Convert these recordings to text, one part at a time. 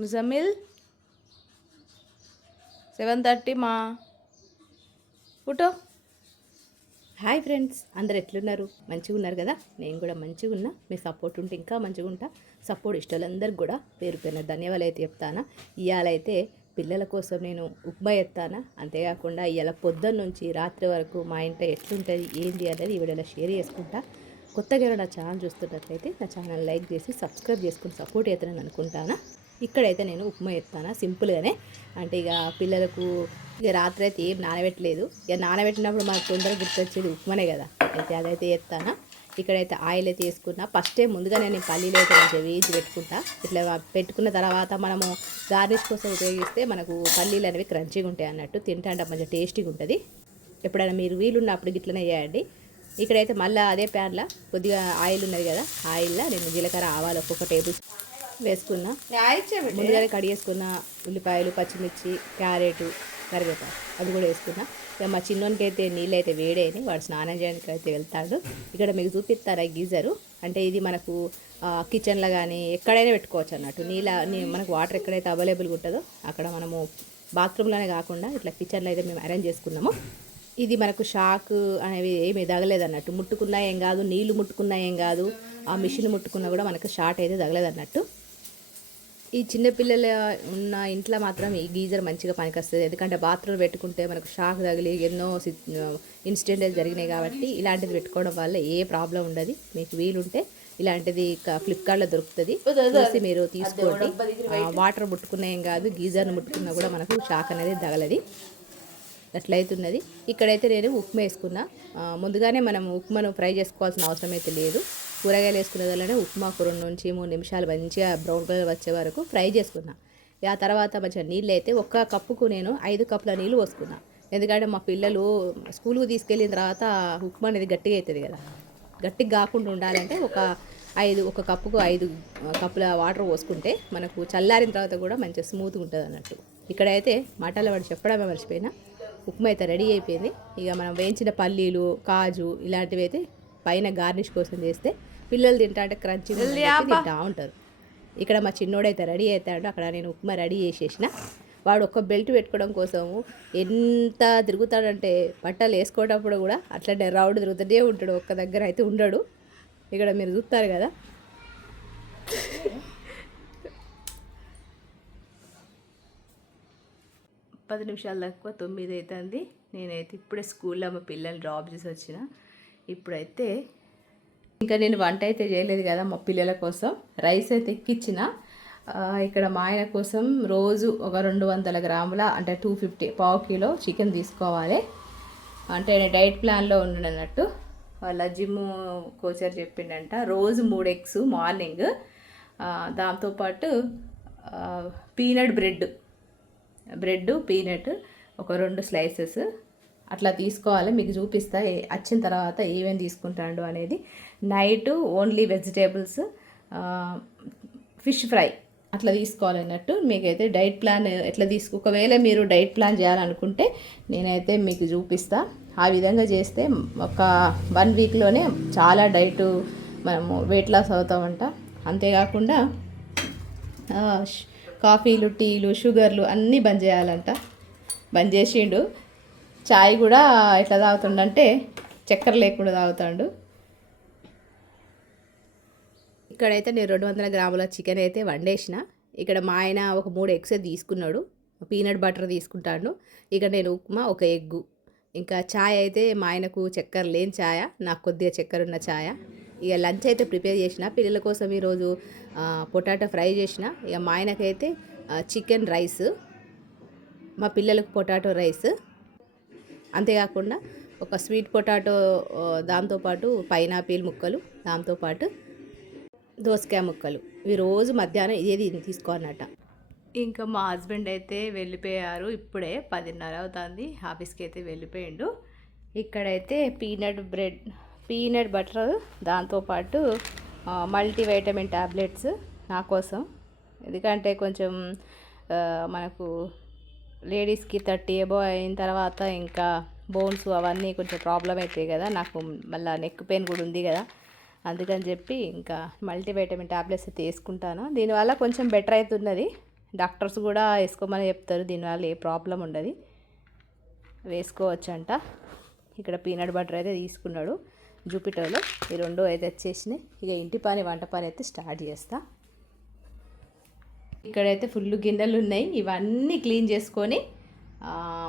ముజమిల్ 7:30 మా photo. Hi friends, అందరు ఎట్లున్నారు? మంచిగా ఉన్నారు కదా? నేను కూడా మంచిగా ఉన్నా. మీ సపోర్ట్ ఉంటే ఇంకా మంచిగా ఉంటా. సపోర్ట్ ఇష్టాలందరికి కూడా పేరు పేరున ధన్యవాదాలు అయితే చెప్తానా. ఇవాళైతే పిల్లల కోసం నేను ఉప్మా ఎత్తానా. అంతేకాకుండా ఇవాళ పొద్దున్న నుంచి రాత్రి వరకు మా ఇంట్లో ఎట్లుంటుంది ఏంటి అనేది ఈ వీడియోలో షేర్ చేసుకుంటా. కొత్తగా నా ఛానల్ చూస్తున్నట్లయితే నా ఛానల్ లైక్ చేసి సబ్స్క్రైబ్ చేసుకుని సపోర్ట్ అవుతానని అనుకుంటానా. ఇక్కడైతే నేను ఉప్మా ఎత్తానా సింపుల్గానే. అంటే ఇక పిల్లలకు ఇక రాత్రి అయితే ఏం నానబెట్టలేదు. ఇక నానబెట్టినప్పుడు మనకు తొందరగా గుర్తొచ్చేది ఉప్మానే కదా. అయితే అదైతే ఎత్తానా. ఇక్కడైతే ఆయిల్ అయితే వేసుకున్నా. ఫస్టే ముందుగా నేను పల్లీలు అయితే మంచిగా వేయించి పెట్టుకుంటా. ఇట్లా పెట్టుకున్న తర్వాత మనము గార్నిష్ కోసం ఉపయోగిస్తే మనకు పల్లీలు అనేవి క్రంచీగా ఉంటాయి అన్నట్టు. తింటా అంటే మంచిగా టేస్టీగా ఉంటుంది. ఎప్పుడైనా మీరు వీలున్నప్పుడు ఇట్లనే చేయండి. ఇక్కడైతే మళ్ళీ అదే ప్యాన్లో కొద్దిగా ఆయిల్ ఉన్నది కదా, ఆయిల్లో నేను జీలకర్ర ఆవాలు ఒక్కొక్క టేబుల్ వేసుకున్నా. ముందుగానే కడిగేసుకున్న ఉల్లిపాయలు, పచ్చిమిర్చి, క్యారెట్, కరివేపాకు అది కూడా వేసుకున్నా. ఇక మా చిన్నోనికి అయితే నీళ్ళు అయితే వేడైనాయి, వాడు స్నానం చేయడానికి అయితే వెళ్తాడు. ఇక్కడ మీకు చూపిస్తారా గీజరు. అంటే ఇది మనకు కిచెన్లో కానీ ఎక్కడైనా పెట్టుకోవచ్చు అన్నట్టు. మనకు వాటర్ ఎక్కడైతే అవైలబుల్గా ఉంటుందో అక్కడ మనము బాత్రూంలోనే కాకుండా ఇట్లా కిచెన్లో అయితే మేము అరేంజ్ చేసుకున్నాము. ఇది మనకు షాక్ అనేవి ఏమి తగలేదు అన్నట్టు. ముట్టుకున్నా ఏం కాదు, నీళ్లు ముట్టుకున్నా ఏం కాదు, ఆ మిషన్ ముట్టుకున్నా కూడా మనకు షార్ట్ అయితే తగలేదు అన్నట్టు. ఈ చిన్నపిల్లల ఉన్న ఇంట్లో మాత్రం ఈ గీజర్ మంచిగా పనికొస్తుంది. ఎందుకంటే బాత్రూమ్ పెట్టుకుంటే మనకు షాక్ తగిలి ఎన్నో ఇన్సిడెంట్లు జరిగినాయి కాబట్టి ఇలాంటిది పెట్టుకోవడం వల్ల ఏ ప్రాబ్లం ఉండదు. మీకు వీలుంటే ఇలాంటిది ఫ్లిప్కార్ట్లో దొరుకుతుంది, చూసి మీరు తీసుకోండి. వాటర్ ముట్టుకున్నా ఏం కాదు, గీజర్ను ముట్టుకున్నా కూడా మనకు షాక్ అనేది తగలది. అట్లయితున్నది. ఇక్కడైతే నేను ఉప్మా వేసుకున్నా. ముందుగానే మనం ఉప్మాను ఫ్రై చేసుకోవాల్సిన అవసరం అయితే లేదు. కూరగాయలు వేసుకునే దానిలోనే ఉప్మాకు 2 నుంచి 3 నిమిషాలు మంచిగా బ్రౌన్ కలర్ వచ్చే వరకు ఫ్రై చేసుకున్నా. ఆ తర్వాత మంచిగా నీళ్ళు అయితే 1 కప్పుకు నేను 5 కప్పుల నీళ్ళు పోసుకున్నా. ఎందుకంటే మా పిల్లలు స్కూల్కి తీసుకెళ్ళిన తర్వాత ఉప్మా అనేది గట్టిగా అవుతుంది కదా. గట్టిగా కాకుండా ఉండాలంటే 1 కప్పుకు 5 కప్పుల వాటర్ పోసుకుంటే మనకు చల్లారిన తర్వాత కూడా మంచిగా స్మూత్గా ఉంటుంది అన్నట్టు. ఇక్కడైతే మాటల్లో వాడు చెప్పడమే మర్చిపోయినా. ఉప్మా అయితే రెడీ అయిపోయింది. ఇక మనం వేయించిన పల్లీలు, కాజు ఇలాంటివి అయితే పైన గార్నిష్ కోసం చేస్తే పిల్లలు తింటా అంటే క్రంచీ తింటా ఉంటారు. ఇక్కడ మా చిన్నోడైతే రెడీ అవుతాడు. అక్కడ నేను ఉప్మా రెడీ చేసేసిన. వాడు ఒక్క బెల్ట్ పెట్టుకోవడం కోసము ఎంత తిరుగుతాడంటే బట్టలు వేసుకోవటప్పుడు కూడా అట్లనే రౌండ్ తిరుగుతూనే ఉంటాడు, ఒక్క దగ్గర అయితే ఉండడు. ఇక్కడ మీరు చూస్తారు కదా. పది నిమిషాలు తక్కువ 9 అవుతుంది. నేనైతే ఇప్పుడే స్కూల్లో మా పిల్లల్ని డ్రాప్ చేసి వచ్చిన. ఇప్పుడైతే ఇంకా నేను వంట అయితే చేయలేదు కదా. మా పిల్లల కోసం రైస్ అయితే ఎక్కించిన. ఇక్కడ మా ఆయన కోసం రోజు ఒక 200 గ్రాముల అంటే 250 పావు కిలో చికెన్ తీసుకోవాలి. అంటే డైట్ ప్లాన్లో ఉండనన్నట్టు. వాళ్ళ జిమ్ కోచర్ చెప్పిండంట రోజు 3 ఎగ్స్ మార్నింగ్, దాంతోపాటు పీనట్ బ్రెడ్ పీనట్ ఒక 2 స్లైసెస్ అట్లా తీసుకోవాలి. మీకు చూపిస్తా వచ్చిన తర్వాత ఏమేమి తీసుకుంటాడు అనేది. Night only vegetables, fish fry అట్లా తీసుకోవాలన్నట్టు. మీకైతే డైట్ ప్లాన్ ఎట్లా ఒకవేళ మీరు డైట్ ప్లాన్ చేయాలనుకుంటే నేనైతే మీకు చూపిస్తా. ఆ విధంగా చేస్తే ఒక 1 వీక్లోనే చాలా డైట్ మనము వెయిట్ లాస్ అవుతామంట. అంతేకాకుండా కాఫీలు, టీలు, షుగర్లు అన్నీ బంద్ చేయాలంట. బంద్ చేసిండు. చాయ్ కూడా ఎట్లా తాగుతుండంటే చక్కెర లేకుండా తాగుతాడు. ఇక్కడైతే నేను 200 గ్రాముల చికెన్ అయితే వండేసిన. ఇక్కడ మా ఆయన ఒక 3 ఎగ్స్ తీసుకున్నాడు, పీనట్ బటర్ తీసుకుంటాడు. ఇక నేను ఉప్మా, ఒక ఎగ్గు, ఇంకా ఛాయ్ అయితే మా ఆయనకు చక్కెర లేని ఛాయ, నాకు కొద్దిగా చక్కెర ఉన్న ఛాయ. ఇక లంచ్ అయితే ప్రిపేర్ చేసిన. పిల్లల కోసం ఈరోజు పొటాటో ఫ్రై చేసిన. ఇక మా ఆయనకైతే చికెన్ రైస్, మా పిల్లలకు పొటాటో రైస్, అంతేకాకుండా ఒక స్వీట్ పొటాటో, దాంతోపాటు పైనాపిల్ ముక్కలు, దాంతోపాటు దోసకాయ ముక్కలు. ఇవి రోజు మధ్యాహ్నం ఇదే తీసుకోవాలన్నట. ఇంకా మా హస్బెండ్ అయితే వెళ్ళిపోయారు. ఇప్పుడే 10:30 అవుతుంది. ఆఫీస్కి అయితే వెళ్ళిపోయిండు. ఇక్కడైతే పీనట్ బటర్, దాంతోపాటు మల్టీవైటమిన్ ట్యాబ్లెట్స్ నా కోసం. ఎందుకంటే కొంచెం మనకు లేడీస్కి 30 అబోవ్ అయిన తర్వాత ఇంకా బోన్స్ అవన్నీ కొంచెం ప్రాబ్లం అవుతాయి కదా. నాకు మళ్ళీ నెక్ పెయిన్ కూడా ఉంది కదా. అందుకని చెప్పి ఇంకా మల్టీవైటమిన్ ట్యాబ్లెట్స్ తీసుకుంటాను. దీనివల్ల కొంచెం బెటర్ అవుతున్నది. డాక్టర్స్ కూడా వేసుకోమని చెప్తారు, దీనివల్ల ఏ ప్రాబ్లం ఉండదు, వేసుకోవచ్చు అంట. ఇక్కడ పీనట్ బటర్ అయితే తీసుకున్నాడు జూపిటర్లో. ఈ రెండు అయితే వచ్చేసినాయి. ఇక ఇంటి పని వంట పని అయితే స్టార్ట్ చేస్తా. ఇక్కడైతే ఫుల్ గిన్నెలు ఉన్నాయి, ఇవన్నీ క్లీన్ చేసుకొని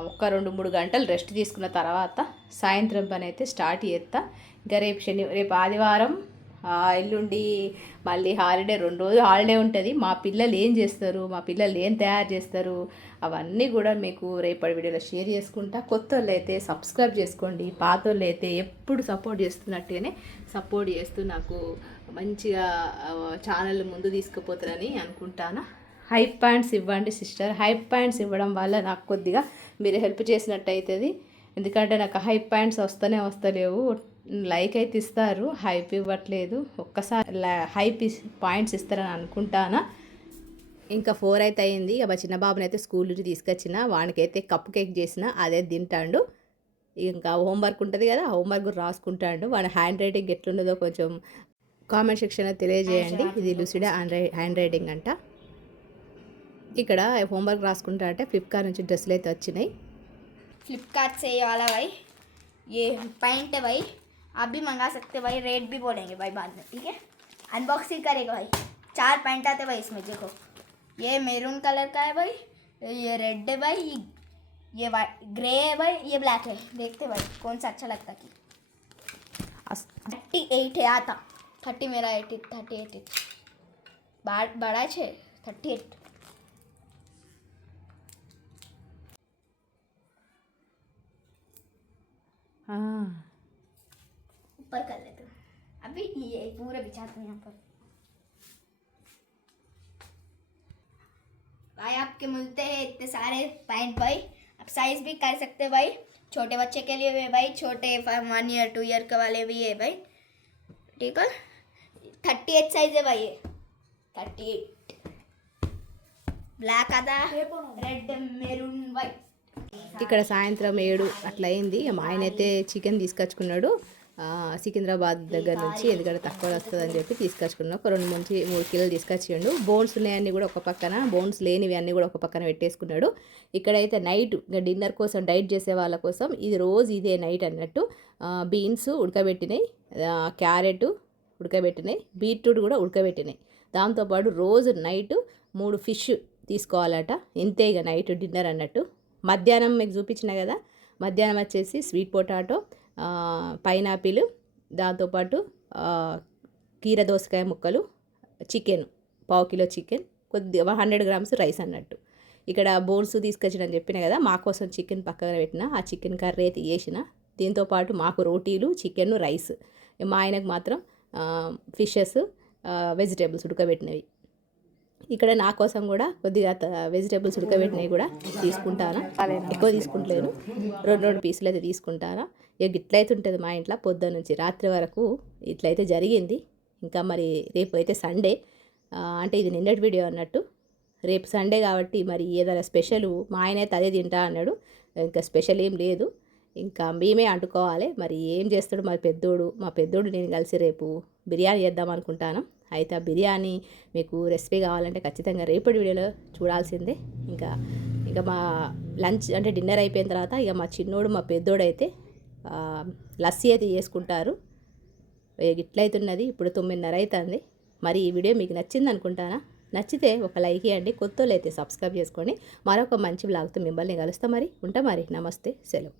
ఒక 2-3 గంటలు రెస్ట్ తీసుకున్న తర్వాత సాయంత్రం పని అయితే స్టార్ట్ చేస్తా. ఇంకా రేపు ఆదివారం, ఎల్లుండి మళ్ళీ హాలిడే, 2 రోజులు హాలిడే ఉంటుంది. మా పిల్లలు ఏం చేస్తారు, మా పిల్లలు ఏం తయారు చేస్తారు, అవన్నీ కూడా మీకు రేపటి వీడియోలో షేర్ చేసుకుంటా. కొత్త వాళ్ళు అయితే సబ్స్క్రైబ్ చేసుకోండి, పాత వాళ్ళు అయితే ఎప్పుడు సపోర్ట్ చేస్తున్నట్టుగానే సపోర్ట్ చేస్తూ నాకు మంచిగా ఛానల్ ముందు తీసుకుపోతారని అనుకుంటాను. హైప్ పాయింట్స్ ఇవ్వండి సిస్టర్, హైప్ పాయింట్స్ ఇవ్వడం వల్ల నాకు కొద్దిగా మీరు హెల్ప్ చేసినట్టు అవుతుంది. ఎందుకంటే నాకు హైప్ పాయింట్స్ వస్తలేవు, లైక్ అయితే ఇస్తారు, హైప్ ఇవ్వట్లేదు. ఒక్కసారి హైప్ పాయింట్స్ ఇస్తారని అనుకుంటానా. ఇంకా 4 అయితే అయింది. ఇక మా చిన్న బాబుని అయితే స్కూల్ నుంచి తీసుకొచ్చిన, వానికైతే కప్ కేక్ చేసిన, అదే తింటాడు. ఇంకా హోంవర్క్ ఉంటుంది కదా, హోంవర్క్ కూడా రాసుకుంటాడు. వాడి హ్యాండ్ రైటింగ్ ఎట్లున్నదో కొంచెం కామెంట్ సెక్షన్లో తెలియజేయండి. ఇది లూసిడా హ్యాండ్ రైటింగ్ అంట. ఇక్కడ होमवर्क రాసుకుంటా అంటే ఫ్లిప్కార్ట్ నుంచి డ్రెస్సులు అయితే వచ్చినాయి. फ्लिपकार्ट से ये वाला भाई, ये पैंट है भाई, आप भी मंगा सकते हैं भाई, रेट भी बोलेंगे भाई बाद में, ठीक है. अनबॉक्सिंग करेगा भाई. 4 पैंट आते भाई इसमें, देखो ये मैरून कलर का है भाई, ये रेड है भाई, ये ग्रे है भाई, ये ब्लैक है. देखते भाई कौन सा अच्छा लगता कि 38 है आता, 30 मेरा 38 बड़ा है 38. ऊपर कर लेते हैं अभी, ये पूरा बिछाते हैं यहाँ पर भाई. आपके मिलते हैं इतने सारे पैंट भाई, आप साइज भी कर सकते हैं भाई. छोटे बच्चे के लिए भी है भाई, छोटे 1 ईयर 2 ईयर के वाले भी है भाई, ठीक है. 38 साइज है भाई, ये 38 ब्लैक आता है, रेड मेरून वाइट. ఇక్కడ సాయంత్రం 7 అట్లా అయింది. మా ఆయన అయితే చికెన్ తీసుకొచ్చుకున్నాడు సికింద్రాబాద్ దగ్గర నుంచి, ఎందుకంటే తక్కువ వస్తుందని చెప్పి తీసుకొచ్చుకున్నాం. ఒక 2-3 కిలోలు తీసుకొచ్చిండు. బోన్స్ ఉన్నాయన్నీ కూడా ఒక పక్కన, బోన్స్ లేనివి అన్నీ కూడా ఒక పక్కన పెట్టేసుకున్నాడు. ఇక్కడైతే నైట్ డిన్నర్ కోసం డైట్ చేసే వాళ్ళ కోసం ఇది రోజు ఇదే నైట్ అన్నట్టు. బీన్స్ ఉడకబెట్టినాయి, క్యారెట్ ఉడకబెట్టినాయి, బీట్రూట్ కూడా ఉడకబెట్టినాయి. దాంతోపాటు రోజు నైట్ 3 ఫిష్ తీసుకోవాలట. ఇంతే ఇక నైట్ డిన్నర్ అన్నట్టు. మధ్యాహ్నం మీకు చూపించిన కదా, మధ్యాహ్నం వచ్చేసి స్వీట్ పొటాటో, పైనాపిల్, దాంతోపాటు కీర దోసకాయ ముక్కలు, చికెన్, 1/2 కిలో చికెన్, కొద్దిగా 100 గ్రామ్స్ రైస్ అన్నట్టు. ఇక్కడ బోన్స్ తీసుకొచ్చినని చెప్పిన కదా, మా కోసం చికెన్ పక్కన పెట్టిన, ఆ చికెన్ కర్రీ అయితే వేసిన. దీంతోపాటు మాకు రోటీలు, చికెన్, రైస్. మా ఆయనకు మాత్రం ఫిషెస్, వెజిటేబుల్స్ ఉడకబెట్టినవి. ఇక్కడ నా కోసం కూడా కొద్దిగా వెజిటేబుల్స్ ఉడకబెట్టినవి కూడా తీసుకుంటాను, ఎక్కువ తీసుకుంటలేను, 2 పీసులు అయితే తీసుకుంటాను. ఇక ఇట్లయితే ఉంటుంది మా ఇంట్లో పొద్దున్న నుంచి రాత్రి వరకు ఇట్లయితే జరిగింది. ఇంకా మరి రేపు అయితే సండే, అంటే ఇది నిన్నటి వీడియో అన్నట్టు. రేపు సండే కాబట్టి మరి ఏదైనా స్పెషల్, మా ఆయన అయితే అదే తింటా అన్నాడు. ఇంకా స్పెషల్ ఏం లేదు, ఇంకా మేమే అంటుకోవాలి. మరి ఏం చేస్తాడు మా పెద్దోడు నేను కలిసి రేపు బిర్యానీ చేద్దాం అనుకుంటాను. అయితే ఆ బిర్యానీ మీకు రెసిపీ కావాలంటే ఖచ్చితంగా రేపటి వీడియోలో చూడాల్సిందే. ఇంకా మా లంచ్ అంటే డిన్నర్ అయిపోయిన తర్వాత ఇక మా చిన్నోడు మా పెద్దోడు అయితే లస్సీ అయితే చేసుకుంటారు. ఇట్లయితున్నది ఇప్పుడు 9:30 అవుతుంది. మరి ఈ వీడియో మీకు నచ్చింది అనుకుంటానా? నచ్చితే ఒక లైక్ ఇవ్వండి, కొత్త వాళ్ళు అయితే సబ్స్క్రైబ్ చేసుకోండి. మరొక మంచి వ్లాగ్తో మిమ్మల్ని కలుస్తాం. మరి ఉంటా, మరి నమస్తే, సెలవు.